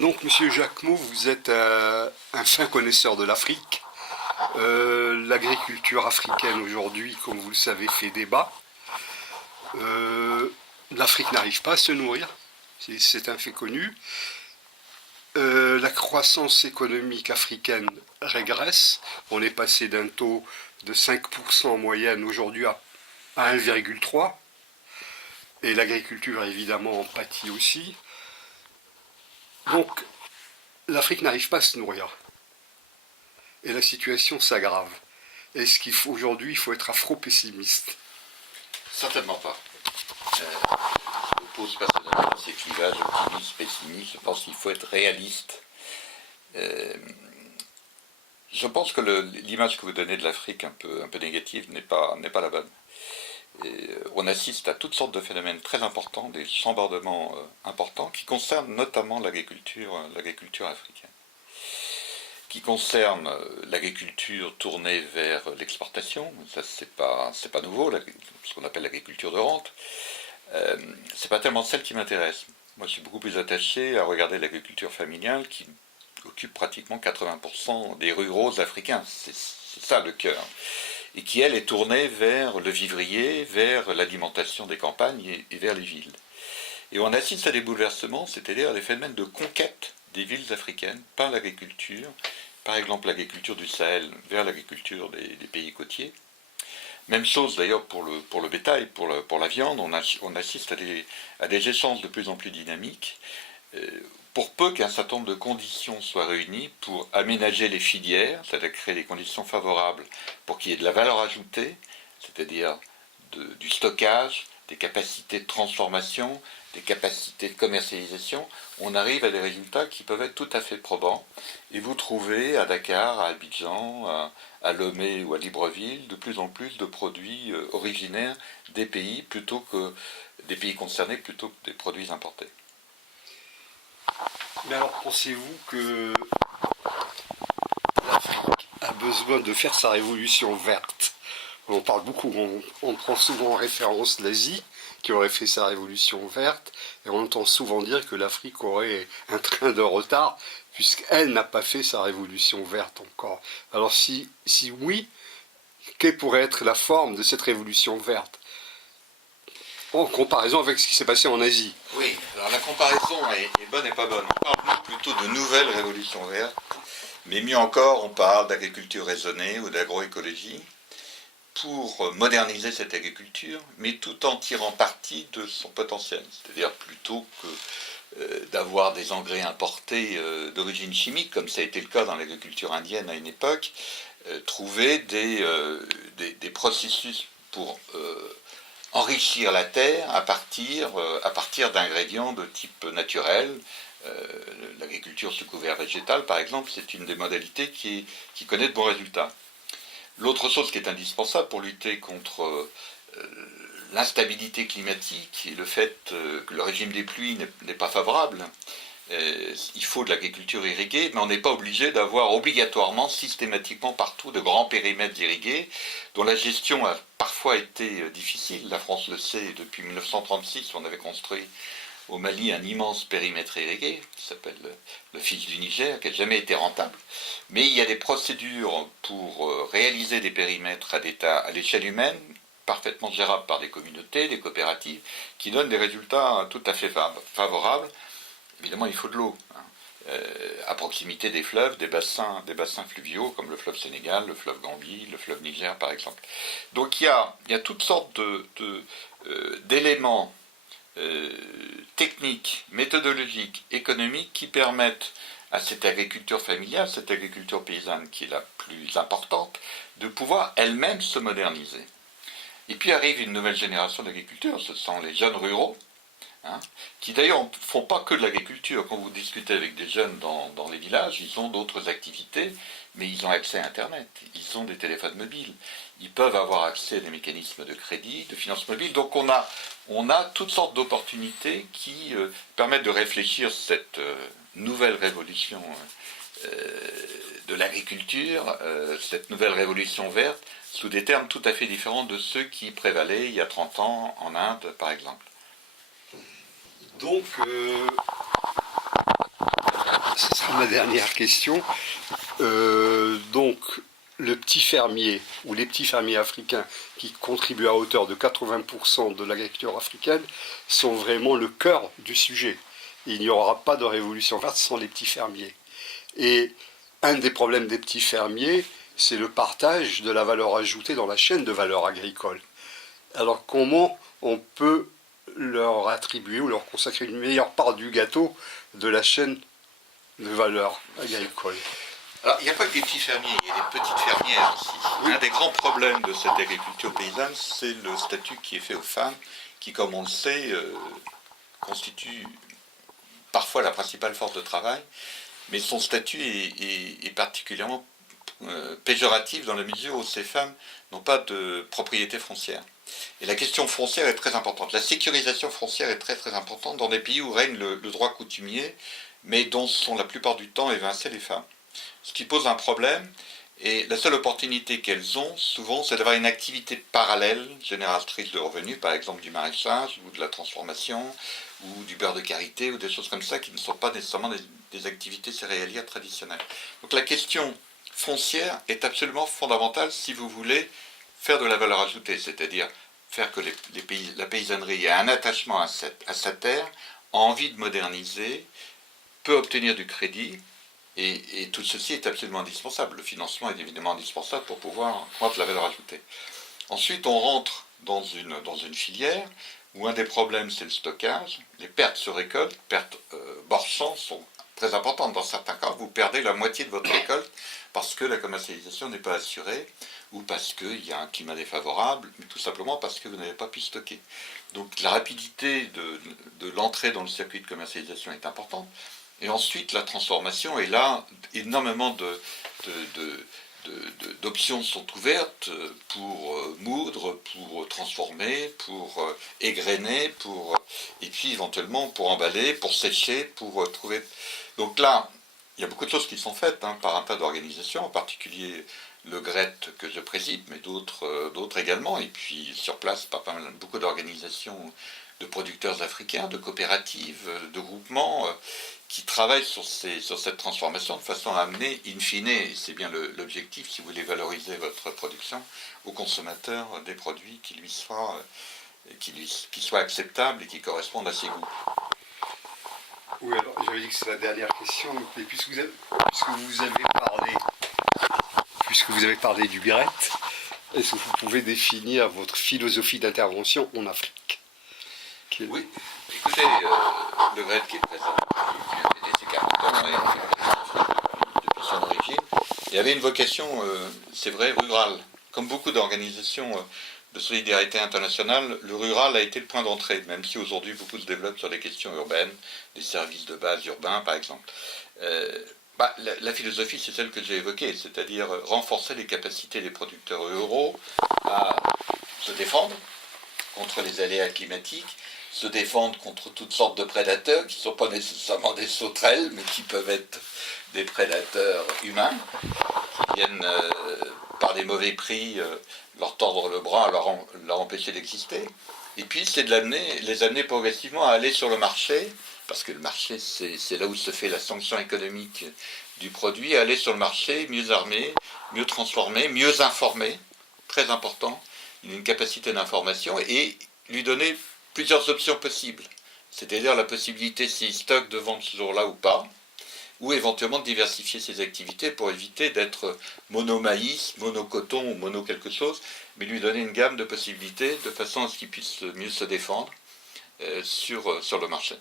Donc, Monsieur Jacquemot, vous êtes un fin connaisseur de l'Afrique. L'agriculture africaine aujourd'hui, comme vous le savez, fait débat. L'Afrique n'arrive pas à se nourrir, c'est un fait connu. La croissance économique africaine régresse. On est passé d'un taux de 5% en moyenne aujourd'hui à 1,3. Et l'agriculture, évidemment, en pâtit aussi. Donc, l'Afrique n'arrive pas à se nourrir. Et la situation s'aggrave. Est-ce qu'aujourd'hui, il faut être afro-pessimiste? Certainement pas. Je m'oppose personnellement à ces clivages optimiste-pessimiste. Je pense qu'il faut être réaliste. Je pense que l'image que vous donnez de l'Afrique un peu négative n'est pas la bonne. On assiste à toutes sortes de phénomènes très importants, des chambardements importants qui concernent notamment l'agriculture africaine, qui concernent l'agriculture tournée vers l'exportation. Ça c'est pas nouveau, ce qu'on appelle l'agriculture de rente. C'est pas tellement celle qui m'intéresse. Moi je suis beaucoup plus attaché à regarder l'agriculture familiale qui occupe pratiquement 80% des ruraux africains. C'est ça le cœur. Et qui, elle, est tournée vers le vivrier, vers l'alimentation des campagnes et vers les villes. Et on assiste à des bouleversements, c'est-à-dire à des phénomènes de conquête des villes africaines par l'agriculture, par exemple l'agriculture du Sahel vers l'agriculture des pays côtiers. Même chose d'ailleurs pour le bétail, pour la viande, on assiste à des échanges de plus en plus dynamiques, pour peu qu'un certain nombre de conditions soient réunies pour aménager les filières, c'est-à-dire créer des conditions favorables pour qu'il y ait de la valeur ajoutée, c'est-à-dire du stockage, des capacités de transformation, des capacités de commercialisation, on arrive à des résultats qui peuvent être tout à fait probants. Et vous trouvez à Dakar, à Abidjan, à Lomé ou à Libreville de plus en plus de produits originaires des pays concernés plutôt que des produits importés. Mais alors, pensez-vous que l'Afrique a besoin de faire sa révolution verte? On parle beaucoup, on prend souvent en référence l'Asie, qui aurait fait sa révolution verte, et on entend souvent dire que l'Afrique aurait un train de retard, puisqu'elle n'a pas fait sa révolution verte encore. Alors si oui, quelle pourrait être la forme de cette révolution verte en comparaison avec ce qui s'est passé en Asie? Oui, alors la comparaison est bonne et pas bonne. On parle plutôt de nouvelles révolutions vertes, mais mieux encore, on parle d'agriculture raisonnée ou d'agroécologie pour moderniser cette agriculture, mais tout en tirant parti de son potentiel. C'est-à-dire plutôt que d'avoir des engrais importés d'origine chimique, comme ça a été le cas dans l'agriculture indienne à une époque, trouver des processus pour enrichir la terre à partir d'ingrédients de type naturel. L'agriculture sous couvert végétal, par exemple, c'est une des modalités qui connaît de bons résultats. L'autre chose qui est indispensable pour lutter contre l'instabilité climatique et le fait que le régime des pluies n'est pas favorable, il faut de l'agriculture irriguée, mais on n'est pas obligé d'avoir obligatoirement, systématiquement partout, de grands périmètres irrigués, dont la gestion a parfois été difficile. La France le sait, depuis 1936, on avait construit au Mali un immense périmètre irrigué, qui s'appelle le Fils du Niger, qui n'a jamais été rentable. Mais il y a des procédures pour réaliser des périmètres à l'échelle humaine, parfaitement gérables par des communautés, des coopératives, qui donnent des résultats tout à fait favorables. Évidemment, il faut de l'eau, à proximité des fleuves, des bassins fluviaux, comme le fleuve Sénégal, le fleuve Gambie, le fleuve Niger, par exemple. Donc il y a toutes sortes d'éléments techniques, méthodologiques, économiques qui permettent à cette agriculture familiale, cette agriculture paysanne qui est la plus importante, de pouvoir elle-même se moderniser. Et puis arrive une nouvelle génération d'agriculteurs, ce sont les jeunes ruraux, qui d'ailleurs ne font pas que de l'agriculture. Quand vous discutez avec des jeunes dans les villages, ils ont d'autres activités, mais ils ont accès à Internet, ils ont des téléphones mobiles, ils peuvent avoir accès à des mécanismes de crédit, de finance mobile. Donc on a toutes sortes d'opportunités qui permettent de réfléchir cette nouvelle révolution de l'agriculture, cette nouvelle révolution verte, sous des termes tout à fait différents de ceux qui prévalaient il y a 30 ans en Inde, par exemple. Donc, ma dernière question. Donc, le petit fermier ou les petits fermiers africains qui contribuent à hauteur de 80% de l'agriculture africaine sont vraiment le cœur du sujet. Il n'y aura pas de révolution verte sans les petits fermiers. Et un des problèmes des petits fermiers, c'est le partage de la valeur ajoutée dans la chaîne de valeur agricole. Alors comment on peut leur attribuer ou leur consacrer une meilleure part du gâteau de la chaîne de valeur agricole? Alors, il n'y a pas que des petits fermiers, il y a des petites fermières aussi. Oui. Un des grands problèmes de cette agriculture paysanne, c'est le statut qui est fait aux femmes, qui, comme on le sait, constitue parfois la principale force de travail, mais son statut est particulièrement péjoratif dans la mesure où ces femmes n'ont pas de propriété foncière. Et la question foncière est très importante. La sécurisation foncière est très très importante dans des pays où règne le droit coutumier, mais dont sont la plupart du temps évincées les femmes. Ce qui pose un problème, et la seule opportunité qu'elles ont souvent, c'est d'avoir une activité parallèle, génératrice de revenus, par exemple du maraîchage, ou de la transformation, ou du beurre de karité, ou des choses comme ça, qui ne sont pas nécessairement des activités céréalières traditionnelles. Donc la question foncière est absolument fondamentale si vous voulez faire de la valeur ajoutée, c'est-à-dire faire que la paysannerie ait un attachement à sa terre, a envie de moderniser, peut obtenir du crédit, et tout ceci est absolument indispensable. Le financement est évidemment indispensable pour pouvoir avoir de la valeur ajoutée. Ensuite, on rentre dans une filière où un des problèmes, c'est le stockage. Les pertes sur récolte, pertes bord-champ, sont très importantes. Dans certains cas, vous perdez la moitié de votre récolte parce que la commercialisation n'est pas assurée ou parce qu'il y a un climat défavorable, mais tout simplement parce que vous n'avez pas pu stocker. Donc la rapidité de l'entrée dans le circuit de commercialisation est importante. Et ensuite, la transformation, et là, énormément d'options sont ouvertes pour moudre, pour transformer, pour égrener, et puis éventuellement pour emballer, pour sécher, pour trouver... Donc là, il y a beaucoup de choses qui sont faites par un tas d'organisations, en particulier le GRET que je préside, mais d'autres également, et puis sur place, beaucoup d'organisations de producteurs africains, de coopératives, de groupements qui travaillent sur cette transformation de façon à amener, in fine, et c'est bien l'objectif, si vous voulez valoriser votre production, au consommateur des produits qui soient acceptables et qui correspondent à ses goûts. Oui, alors j'avais dit que c'est la dernière question, mais puisque vous avez parlé du GRET, est-ce que vous pouvez définir votre philosophie d'intervention en Afrique? Oui, écoutez, le GRET qui est présent depuis ses 40 ans et depuis son origine, il avait une vocation, c'est vrai, rurale. Comme beaucoup d'organisations de solidarité internationale, le rural a été le point d'entrée, même si aujourd'hui beaucoup se développent sur les questions urbaines, des services de base urbains par exemple. La philosophie, c'est celle que j'ai évoquée, c'est-à-dire renforcer les capacités des producteurs ruraux à se défendre contre les aléas climatiques, se défendre contre toutes sortes de prédateurs qui ne sont pas nécessairement des sauterelles, mais qui peuvent être des prédateurs humains, qui viennent par des mauvais prix leur tordre le bras, leur empêcher d'exister. Et puis c'est les amener progressivement à aller sur le marché, parce que le marché c'est là où se fait la sanction économique du produit, à aller sur le marché mieux armé, mieux transformé, mieux informé, très important, une capacité d'information, et lui donner plusieurs options possibles, c'est-à-dire la possibilité s'il stocke de vendre ce jour-là ou pas, ou éventuellement de diversifier ses activités pour éviter d'être mono-maïs, mono-coton ou mono-quelque chose, mais lui donner une gamme de possibilités de façon à ce qu'il puisse mieux se défendre sur le marché.